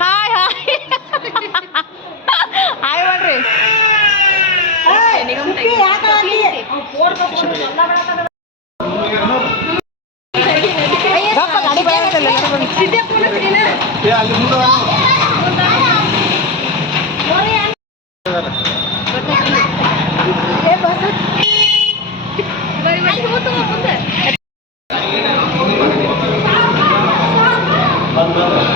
Hi hi ಮಾಡ್ರಿ ಗಾಡಿ ಬರತ್ತಲ್ಲ Спасибо.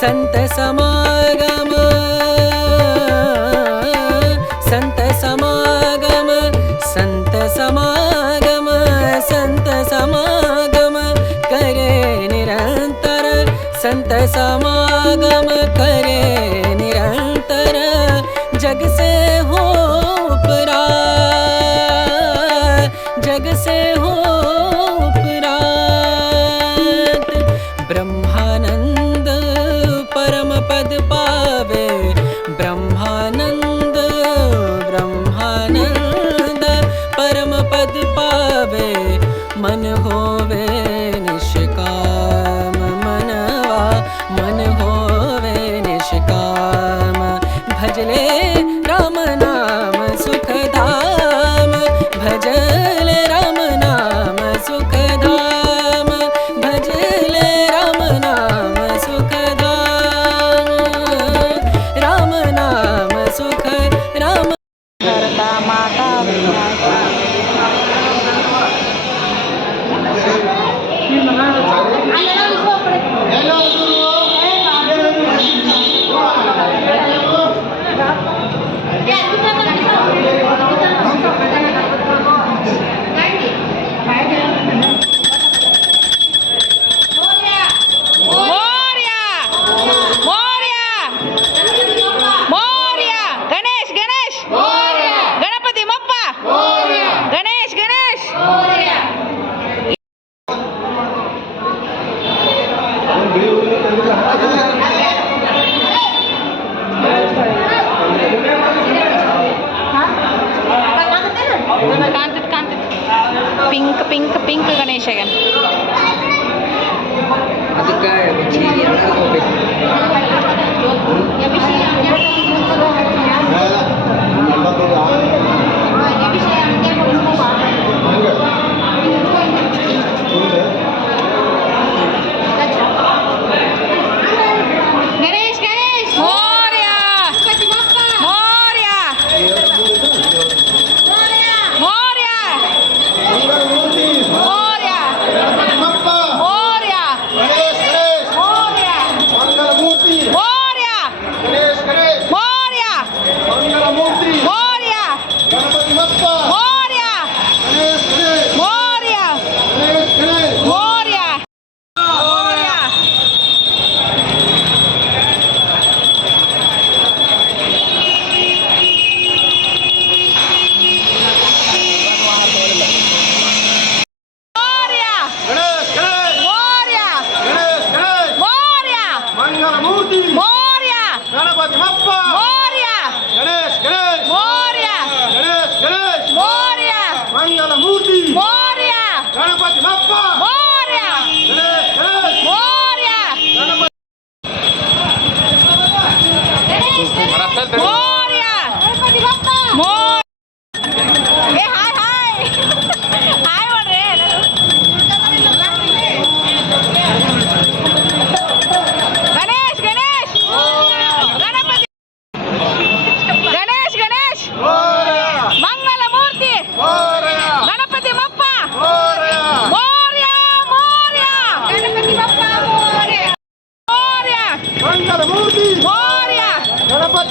सन्तसमागम सन्तसमागम सन्तसमागम सन्तसमागम सन्त समागम सन्त करे निरन्तर सन्त समागम करे निरन्तर जगस्य होरा जगस्य हो Hello! Pink pink pink Ganesh आहे. आता काय Glória! Glória!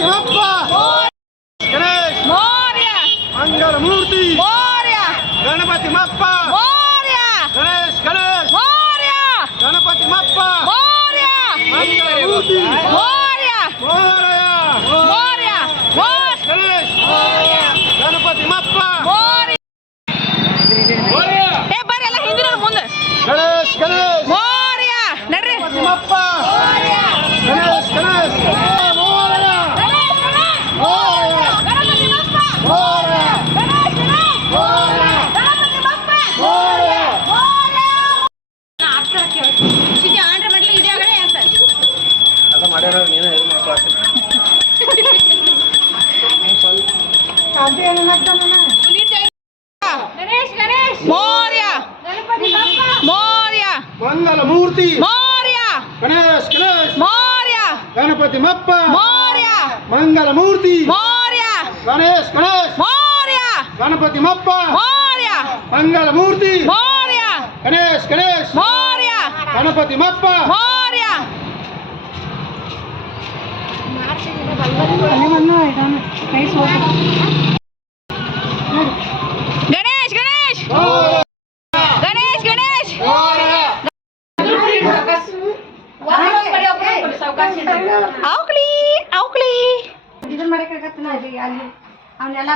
बाप्पा गणेश मोर्या मंगल मूर्ती मोर्या गणपती बाप्पा मोर्या गणेश गणेश मोर्या गणपती बाप्पा मोर्या मंगल मूर्ती ಗಣೇಶ್ ಗಣೇಶ್ ಮೋರ್ಯ ಗಣಪತಿ ಬಪ್ಪ ಮೋರ್ಯ ಮಂಗಲ ಮೂರ್ತಿ ಮೋರ್ಯ ಗಣೇಶ್ ಗಣೇಶ್ ಮೋರ್ಯ ಗಣಪತಿ ಮಪ್ಪ ಮೋರ್ಯ ಮಂಗಲ ಮೂರ್ತಿ ಮೋರ್ಯ ಗಣೇಶ್ ಗಣೇಶ್ ಮೋರ್ಯ ಗಣಪತಿ ಮಪ್ಪ ಮೋರ್ಯ ಮಂಗಲ ಮೂರ್ತಿ ಮೋರ್ಯ ಗಣೇಶ್ ಗಣೇಶ್ ಮೋರ್ಯ ಗಣಪತಿ ಮಪ್ಪ ಮೋರ್ಯ ಗಣೇಶ್ ಗಣೇಶ್ गणेश गणेश! गणेश गणेश!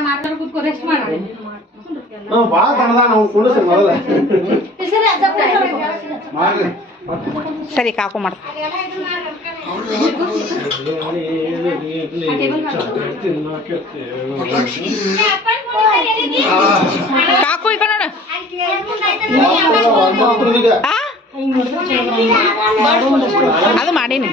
मारणार कुठ कोण मारणार ಸರಿ ಕಾಕು ಮಾಡ. ಕಾಕು ಈಗ ನೋಡ. ಅದು ಮಾಡೀನಿ.